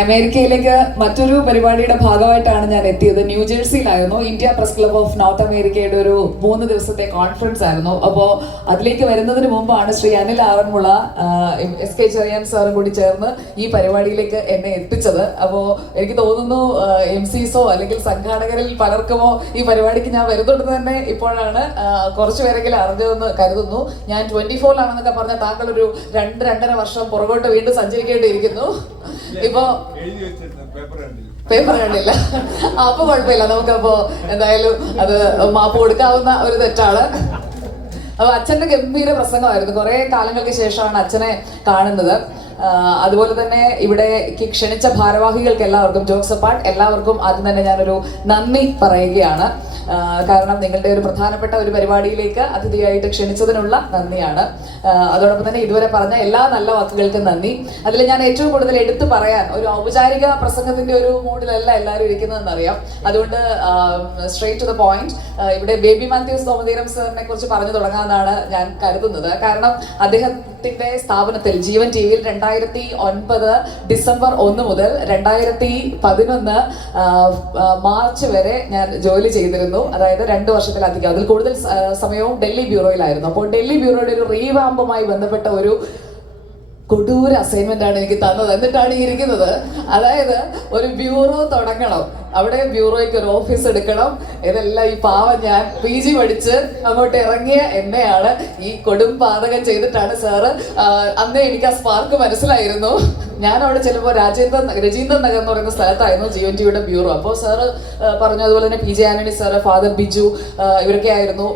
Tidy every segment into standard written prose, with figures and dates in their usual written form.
അമേരിക്കയിലേക്ക് മറ്റൊരു പരിപാടിയുടെ ഭാഗമായിട്ടാണ് ഞാൻ എത്തിയത്. ന്യൂജേഴ്സിയിലായിരുന്നു. India Press Club of North അമേരിക്കയുടെ ഒരു 3 ദിവസത്തെ കോൺഫറൻസ് ആയിരുന്നു. അപ്പോൾ അതിലേക്ക് വരുന്നതിന് മുമ്പാണ് ശ്രീ അനിൽ ആറന്മുള, SK ചെറിയാൻ സാറും കൂടി ചേർന്ന് ഈ പരിപാടിയിലേക്ക് എന്നെ എത്തിച്ചത്. അപ്പോൾ എനിക്ക് തോന്നുന്നു MCSO അല്ലെങ്കിൽ സംഘാടകരിൽ പലർക്കുമോ ഈ പരിപാടിക്ക് ഞാൻ വരുന്നുണ്ടെന്ന് തന്നെ ഇപ്പോഴാണ് കുറച്ചു പേരെങ്കിലും അറിഞ്ഞതെന്ന് കരുതുന്നു. ഞാൻ 24-ലാണെന്നൊക്കെ പറഞ്ഞ താങ്കൾ ഒരു 2-2.5 വർഷം പുറകോട്ട് വീണ്ടും സഞ്ചരിക്കേണ്ടിയിരിക്കുന്നു. ഇപ്പോ പേപ്പർ കണ്ടില്ല. അപ്പൊ കുഴപ്പമില്ല, നമുക്കപ്പോ എന്തായാലും അത് മാപ്പ് കൊടുക്കാവുന്ന ഒരു തെറ്റാണ്. അപ്പൊ അച്ഛന്റെ ഗംഭീര പ്രസംഗമായിരുന്നു. കുറെ കാലങ്ങൾക്ക് ശേഷമാണ് അച്ഛനെ കാണുന്നത്. അതുപോലെ തന്നെ ഇവിടേക്ക് ക്ഷണിച്ച ഭാരവാഹികൾക്ക് എല്ലാവർക്കും, ജോക്സ് അപ്പാർട്ട് എല്ലാവർക്കും ആദ്യം തന്നെ ഞാനൊരു നന്ദി പറയുകയാണ്. കാരണം നിങ്ങളുടെ ഒരു പ്രധാനപ്പെട്ട ഒരു പരിപാടിയിലേക്ക് അതിഥിയായിട്ട് ക്ഷണിച്ചതിനുള്ള നന്ദിയാണ്. അതോടൊപ്പം തന്നെ ഇതുവരെ പറഞ്ഞ എല്ലാ നല്ല വാക്കുകൾക്കും നന്ദി. അതിൽ ഞാൻ ഏറ്റവും കൂടുതൽ എടുത്തു പറയാൻ, ഒരു ഔപചാരിക പ്രസംഗത്തിന്റെ ഒരു മൂഡിലല്ല എല്ലാവരും ഇരിക്കുന്നതെന്നറിയാം. അതുകൊണ്ട് സ്ട്രേറ്റ് ടു ദ പോയിന്റ്, ഇവിടെ ബേബി മാത്യൂസ് തോമതീരം സാറിനെ കുറിച്ച് പറഞ്ഞു തുടങ്ങാമെന്നാണ് ഞാൻ കരുതുന്നത്. കാരണം അദ്ദേഹത്തിന്റെ സ്ഥാപനത്തിൽ ജീവൻ ടിവിയിൽ 2009 ഡിസംബർ 1 മുതൽ 2011 മാർച്ച് വരെ ഞാൻ ജോലി ചെയ്തിരുന്നു. അതായത് 2 വർഷത്തിലധികം, അതിൽ കൂടുതൽ സമയവും ഡൽഹി ബ്യൂറോയിലായിരുന്നു. അപ്പോൾ ഡൽഹി ബ്യൂറോയുടെ ഒരു റീവാമ്പുമായി ബന്ധപ്പെട്ട ഒരു കൊടൂര അസൈൻമെന്റ് ആണ് എനിക്ക് തന്നത്. എന്നിട്ടാണ് ഈ ഇരിക്കുന്നത്. അതായത് ഒരു ബ്യൂറോ തുടങ്ങണം, അവിടെ ബ്യൂറോയ്ക്ക് ഒരു ഓഫീസ് എടുക്കണം. ഇതെല്ലാം ഈ പാവം ഞാൻ PG പഠിച്ച് അങ്ങോട്ട് ഇറങ്ങിയ എന്നെയാണ് ഈ കൊടും പാതകം ചെയ്തിട്ടാണ് സാറ്. അന്നേ എനിക്ക് ആ സ്പാർക്ക് മനസ്സിലായിരുന്നു. ഞാൻ അവിടെ ചെല്ലുമ്പോൾ രജീന്ദ്രൻ നഗർ എന്ന് പറയുന്ന സ്ഥലത്തായിരുന്നു GNTയുടെ ബ്യൂറോ. അപ്പോൾ സാറ് പറഞ്ഞു, അതുപോലെ തന്നെ PJ Antony sir, father Biju, ഇവരൊക്കെ ആയിരുന്നു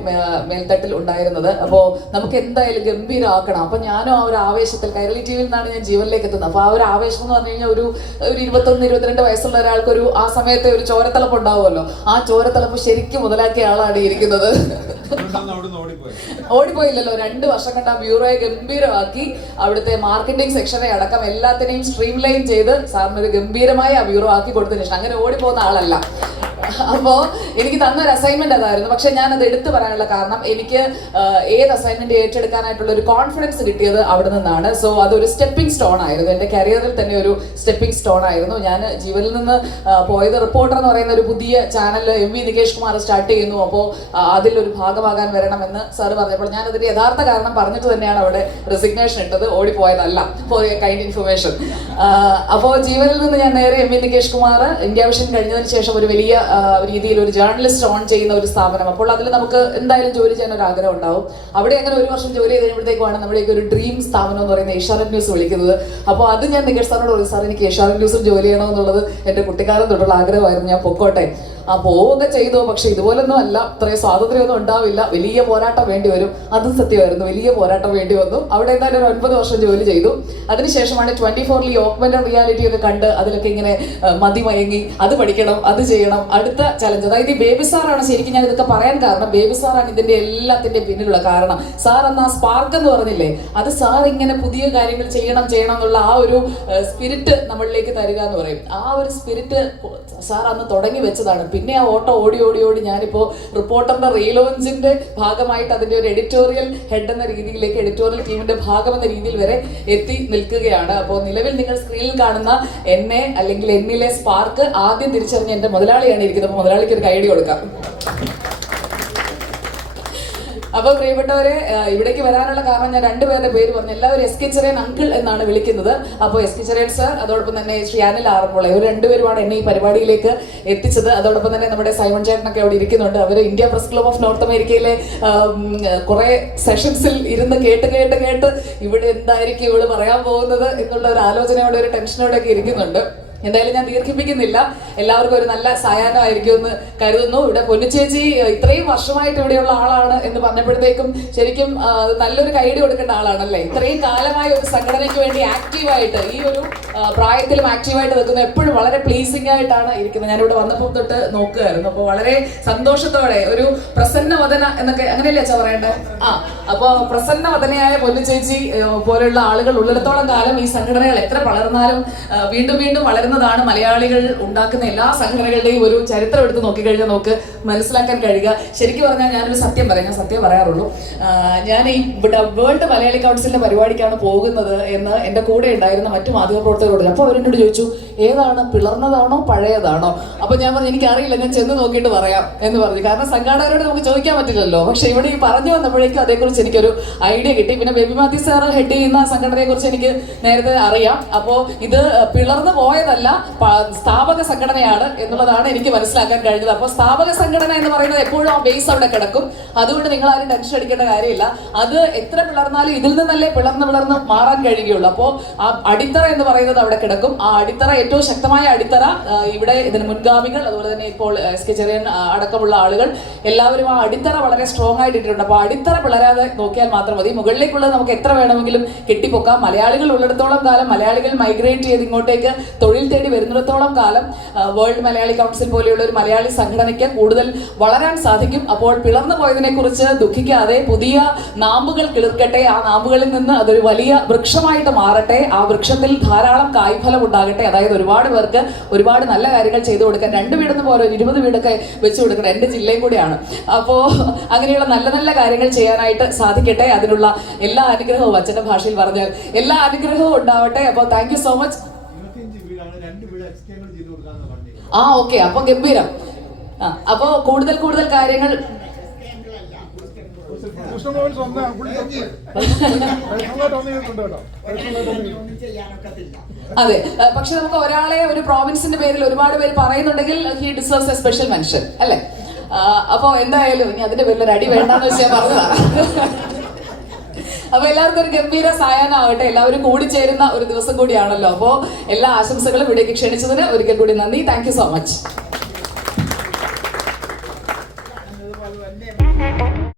മേൽത്തട്ടിൽ ഉണ്ടായിരുന്നത്. അപ്പോൾ നമുക്ക് എന്തായാലും ഗംഭീരമാക്കണം. അപ്പൊ ഞാനും ആ ഒരു ആവേശത്തിൽ, കൈരളി ടിവിയിൽ നിന്നാണ് ഞാൻ ജീവനിലേക്ക് എത്തുന്നത്. അപ്പൊ ആ ഒരു ആവേശം എന്ന് പറഞ്ഞു കഴിഞ്ഞാൽ ഒരു 21-22 വയസ്സുള്ള ഒരാൾക്കൊരു ആ സമയത്ത് ഒരു ചോരത്തളപ്പ് ഉണ്ടാവുമല്ലോ. ആ ചോരത്തളപ്പ് ശരിക്കും മുതലാക്കിയ ആളാണ് ഇരിക്കുന്നത്. ഓടിപ്പോയില്ലല്ലോ. 2 വർഷം കണ്ട് ആ ബ്യൂറോയെ ഗംഭീരമാക്കി, അവിടുത്തെ മാർക്കറ്റിംഗ് സെക്ഷനെ അടക്കം എല്ലാത്തിനെയും സ്ട്രീം ലൈൻ ചെയ്ത് സാറിന് ഒരു ഗംഭീരമായി ആ ബ്യൂറോ ആക്കി കൊടുത്തതിന് ശേഷം അങ്ങനെ ഓടിപ്പോകുന്ന ആളല്ല. അപ്പോൾ എനിക്ക് തന്നൊരു അസൈൻമെന്റ് അതായിരുന്നു. പക്ഷെ ഞാൻ അത് എടുത്തു പറയാനുള്ള കാരണം, എനിക്ക് ഏത് അസൈൻമെന്റ് ഏറ്റെടുക്കാനായിട്ടുള്ള ഒരു കോൺഫിഡൻസ് കിട്ടിയത് അവിടെ നിന്നാണ്. സോ അതൊരു സ്റ്റെപ്പിംഗ് സ്റ്റോൺ ആയിരുന്നു, എൻ്റെ കരിയറിൽ തന്നെ ഒരു സ്റ്റെപ്പിംഗ് സ്റ്റോൺ ആയിരുന്നു. ഞാൻ ജീവനിൽ നിന്ന് പോയത് റിപ്പോർട്ടർ എന്ന് പറയുന്ന ഒരു പുതിയ channel MV Nikesh Kumar start ചെയ്യുന്നു. അപ്പോൾ അതിലൊരു ഭാഗമാകാൻ വരണമെന്ന് സാറ് പറഞ്ഞപ്പോൾ ഞാൻ അതിന്റെ യഥാർത്ഥ കാരണം പറഞ്ഞിട്ട് തന്നെയാണ് അവിടെ റെസിഗ്നേഷൻ ഇട്ടത്. ഓടിപ്പോയതല്ല, ഫോർ എ കൈൻഡ് ഇൻഫർമേഷൻ. അപ്പോൾ ജീവനിൽ നിന്ന് ഞാൻ നേരെ MV Nikesh Kumar India vision കഴിഞ്ഞതിന് ശേഷം ഒരു വലിയ രീതിയിൽ ഒരു ജേർണലിസ്റ്റ് ഓൺ ചെയ്യുന്ന ഒരു സ്ഥാപനം. അപ്പോൾ അതിൽ നമുക്ക് എന്തായാലും ജോലി ചെയ്യാൻ ഒരു ആഗ്രഹം ഉണ്ടാവും. അവിടെ അങ്ങനെ 1 വർഷം ജോലി ചെയ്ത് കഴിയുമ്പോഴത്തേക്കാണ് നമ്മുടെയൊക്കെ ഒരു ഡ്രീം സ്ഥാപനം എന്ന് പറയുന്ന ഏഷ്യാനെറ്റ് ന്യൂസ് വിളിക്കുന്നത്. അപ്പോൾ അത് ഞാൻ നികേഷ് സാറിനോട് പറയും, സാർ എനിക്ക് ഏഷ്യാനെറ്റ് ന്യൂസിൽ ജോലി ചെയ്യണമെന്നുള്ളത് എൻ്റെ കുട്ടിക്കാലം തൊട്ടുള്ള ആഗ്രഹമായിരുന്നു. ഞാൻ പൊക്കോട്ടെ. പോവുക ചെയ്തു. പക്ഷെ ഇതുപോലൊന്നും അല്ല, ഇത്രയും സ്വാതന്ത്ര്യമൊന്നും ഉണ്ടാവില്ല. വലിയ പോരാട്ടം വേണ്ടി വരും. അതും സത്യമായിരുന്നു, വലിയ പോരാട്ടം വേണ്ടി വന്നു. അവിടെ എന്തായാലും ഒരു 9 വർഷം ജോലി ചെയ്തു. അതിനുശേഷമാണ് 24-ൽ ഈ ഓഗ്മെന്റഡ് റിയാലിറ്റി ഒക്കെ കണ്ട് അതിലൊക്കെ ഇങ്ങനെ മതിമയങ്ങി, അത് പഠിക്കണം, അത് ചെയ്യണം, അടുത്ത ചലഞ്ച്. അതായത് ഈ ബേബി സാറാണ് ശരിക്കും ഞാൻ ഇതൊക്കെ പറയാൻ കാരണം. ബേബി സാറാണ് ഇതിന്റെ എല്ലാത്തിന്റെ പിന്നിലുള്ള കാരണം. സാർ അന്ന് ആ സ്പാർക്ക് എന്ന് പറഞ്ഞില്ലേ, അത് സാർ ഇങ്ങനെ പുതിയ കാര്യങ്ങൾ ചെയ്യണം എന്നുള്ള ആ ഒരു സ്പിരിറ്റ് നമ്മളിലേക്ക് തരിക എന്ന് പറയും. ആ ഒരു സ്പിരിറ്റ് സാർ അന്ന് തുടങ്ങി വെച്ചതാണ്. പിന്നെ ആ ഓട്ടോ ഓടി ഞാനിപ്പോ റിപ്പോർട്ടറിന്റെ റീലോഞ്ചിന്റെ ഭാഗമായിട്ട് അതിന്റെ ഒരു എഡിറ്റോറിയൽ ഹെഡ് എന്ന രീതിയിലേക്ക്, എഡിറ്റോറിയൽ ടീമിന്റെ ഭാഗം എന്ന രീതിയിൽ വരെ എത്തി നിൽക്കുകയാണ്. അപ്പോൾ നിലവിൽ നിങ്ങൾ സ്ക്രീനിൽ കാണുന്ന എന്നെ, അല്ലെങ്കിൽ എന്നിലെ സ്പാർക്ക് ആദ്യം തിരിച്ചറിഞ്ഞ എന്റെ മുതലാളിയാണ് ഇരിക്കുന്നത്. അപ്പോൾ മുതലാളിക്ക് ഒരു കൈയടി കൊടുക്കാം. അപ്പൊ പ്രിയപ്പെട്ടവരെ, ഇവിടേക്ക് വരാനുള്ള കാരണം ഞാൻ 2 പേരുടെ പേര് പറഞ്ഞു. എല്ലാവരും SK ചെറിയൻ അങ്കിൾ എന്നാണ് വിളിക്കുന്നത്. അപ്പോൾ SK ചെറിയൻ സാർ, അതോടൊപ്പം തന്നെ ശ്രീ അനിൽ ആറന്മുള, ഇവർ 2 പേരുമാണ് എന്നെ ഈ പരിപാടിയിലേക്ക് എത്തിച്ചത്. അതോടൊപ്പം തന്നെ നമ്മുടെ സൈമൺ ചേട്ടനൊക്കെ അവിടെ ഇരിക്കുന്നുണ്ട്. അവർ India Press Club of North അമേരിക്കയിലെ കുറെ സെഷൻസിൽ ഇരുന്ന് കേട്ട് ഇവിടെ എന്തായിരിക്കും ഇവള് പറയാൻ പോകുന്നത് എന്നുള്ള ഒരു ആലോചനയോടെ, ഒരു ടെൻഷനോടെ ഒക്കെ ഇരിക്കുന്നുണ്ട്. എന്തായാലും ഞാൻ ദീർഘിപ്പിക്കുന്നില്ല. എല്ലാവർക്കും ഒരു നല്ല സായാഹ്നമായിരിക്കും എന്ന് കരുതുന്നു. ഇവിടെ പൊന്നുചേച്ചി ഇത്രയും വർഷമായിട്ട് ഇവിടെയുള്ള ആളാണ് എന്ന് പറഞ്ഞപ്പോഴത്തേക്കും ശരിക്കും നല്ലൊരു കൈയടി കൊടുക്കേണ്ട ആളാണല്ലേ. ഇത്രയും കാലമായി ഒരു സംഘടനയ്ക്ക് വേണ്ടി ആക്റ്റീവായിട്ട്, ഈ ഒരു പ്രായത്തിലും ആക്റ്റീവായിട്ട് നിൽക്കുന്ന, എപ്പോഴും വളരെ പ്ലീസിംഗ് ആയിട്ടാണ് ഇരിക്കുന്നത്. ഞാനിവിടെ വന്നപ്പോൾ തൊട്ട് നോക്കുകയായിരുന്നു. അപ്പോൾ വളരെ സന്തോഷത്തോടെ ഒരു പ്രസന്നവദന എന്നൊക്കെ അങ്ങനെയല്ലേ അച്ഛാ പറയണ്ടേ? അപ്പോൾ പ്രസന്നവദനയായ പൊന്നുചേച്ചി പോലെയുള്ള ആളുകൾ ഉള്ളിടത്തോളം കാലം ഈ സംഘടനകൾ എത്ര വളർന്നാലും വീണ്ടും വളരുന്നതാണ് മലയാളികൾ ഉണ്ടാക്കുന്ന എല്ലാ സംഘടനകളുടെയും ഒരു ചരിത്രം എടുത്ത് നോക്കിക്കഴിഞ്ഞാൽ നമുക്ക് മനസ്സിലാക്കാൻ കഴിയുക. ശരിക്കും പറഞ്ഞാൽ ഞാനൊരു സത്യം പറയാം, ഞാൻ സത്യം പറയാറുള്ളൂ. ഞാൻ ഈ വേൾഡ് മലയാളി കൗൺസിലിന്റെ പരിപാടിക്കാണ് പോകുന്നത് എന്ന് എൻ്റെ കൂടെ ഉണ്ടായിരുന്ന മറ്റു മാധ്യമപ്രവർത്തകരോട്, അപ്പോൾ അവരെന്നോട് ചോദിച്ചു, ഏതാണ്, പിളർന്നതാണോ പഴയതാണോ? അപ്പൊ ഞാൻ പറഞ്ഞു എനിക്കറിയില്ല, ഞാൻ ചെന്ന് നോക്കിയിട്ട് പറയാം എന്ന് പറഞ്ഞു. കാരണം സംഘാടകരോട് നമുക്ക് ചോദിക്കാൻ പറ്റില്ലല്ലോ. പക്ഷെ ഇവിടെ ഈ പറഞ്ഞു വന്നപ്പോഴേക്കും അതേക്കുറിച്ച് എനിക്കൊരു ഐഡിയ കിട്ടി. പിന്നെ ബേബി മാത്യു സാറ് ഹെഡ് ചെയ്യുന്ന സംഘടനയെ കുറിച്ച് എനിക്ക് നേരത്തെ അറിയാം. അപ്പോൾ ഇത് പിളർന്നു പോയതല്ല, സ്ഥാപക സംഘടനയാണ് എന്നുള്ളതാണ് എനിക്ക് മനസ്സിലാക്കാൻ കഴിഞ്ഞത്. അപ്പോൾ സ്ഥാപക സംഘടന എന്ന് പറയുന്നത് എപ്പോഴും ആ ബേസ് അവിടെ കിടക്കും. അതുകൊണ്ട് നിങ്ങൾ ആരും ടെൻഷൻ അടിക്കേണ്ട കാര്യമില്ല. അത് എത്ര പിളർന്നാലും ഇതിൽ നിന്നല്ലേ പിളർന്ന് മാറാൻ കഴിയുകയുള്ളൂ. അപ്പോൾ ആ അടിത്തറ എന്ന് പറയുന്നത് അവിടെ കിടക്കും. ആ അടിത്തറ ഏറ്റവും ശക്തമായ അടിത്തറ ഇവിടെ ഇതിന് മുൻഗാമികൾ, അതുപോലെ തന്നെ ഇപ്പോൾ എസ് കെ ചെറിയൻ അടക്കമുള്ള ആളുകൾ എല്ലാവരും ആ അടിത്തറ വളരെ സ്ട്രോങ് ആയിട്ട് ഇട്ടിട്ടുണ്ട്. അപ്പോൾ അടിത്തറ പിളരാതെ നോക്കിയാൽ മാത്രം മതി. മുകളിലേക്കുള്ളത് നമുക്ക് എത്ര വേണമെങ്കിലും കെട്ടിപ്പൊക്കാം. മലയാളികൾ ഉള്ളിടത്തോളം കാലം, മലയാളികൾ മൈഗ്രേറ്റ് ചെയ്ത് ഇങ്ങോട്ടേക്ക് തൊഴിൽ തേടി വരുന്നിടത്തോളം കാലം വേൾഡ് മലയാളി കൗൺസിൽ പോലെയുള്ള ഒരു മലയാളി സംഘടനയ്ക്ക് കൂടുതൽ വളരാൻ സാധിക്കും. അപ്പോൾ പിളർന്നു പോയതിനെ കുറിച്ച് ദുഃഖിക്കാതെ പുതിയ നാമ്പുകൾ കിളിർക്കട്ടെ. ആ നാമ്പുകളിൽ നിന്ന് അതൊരു വലിയ വൃക്ഷമായിട്ട് മാറട്ടെ. ആ വൃക്ഷത്തിൽ ധാരാളം കായ്ഫലം ഉണ്ടാകട്ടെ. അതായത് ഒരുപാട് പേർക്ക് ഒരുപാട് നല്ല കാര്യങ്ങൾ ചെയ്തു കൊടുക്കാൻ, 2 വീടെന്ന് പോലെ 20 വീടൊക്കെ വെച്ചു കൊടുക്കണം. എൻ്റെ ജില്ലയും കൂടിയാണ്. അപ്പോൾ അങ്ങനെയുള്ള നല്ല നല്ല കാര്യങ്ങൾ ചെയ്യാനായിട്ട് സാധിക്കട്ടെ. അതിനുള്ള എല്ലാ അനുഗ്രഹവും, അച്ഛൻ്റെ ഭാഷയിൽ പറഞ്ഞാൽ എല്ലാ അനുഗ്രഹവും ഉണ്ടാവട്ടെ. അപ്പോൾ താങ്ക് യു സോ മച്ച്. ആ ഓക്കെ, അപ്പൊ ഗംഭീരം. അപ്പോ കൂടുതൽ കൂടുതൽ കാര്യങ്ങൾ അതെ. പക്ഷെ നമുക്ക് ഒരാളെ ഒരു പ്രോവിൻസിന്റെ പേരിൽ ഒരുപാട് പേര് പറയുന്നുണ്ടെങ്കിൽ he deserves A special mention അല്ലേ? അപ്പോ എന്തായാലും ഇനി അതിന്റെ പേരിൽ ഒരു അടി വേണ്ടെന്ന് വെച്ചാൽ പറഞ്ഞതാണ്. അപ്പൊ എല്ലാവർക്കും ഒരു ഗംഭീര സായാഹ്നം ആവട്ടെ. എല്ലാവരും കൂടി ചേരുന്ന ഒരു ദിവസം കൂടിയാണല്ലോ. അപ്പോ എല്ലാ ആശംസകളും ഇവിടേക്ക് ക്ഷണിച്ചതിന് ഒരിക്കൽ കൂടി നന്ദി. Thank you so much.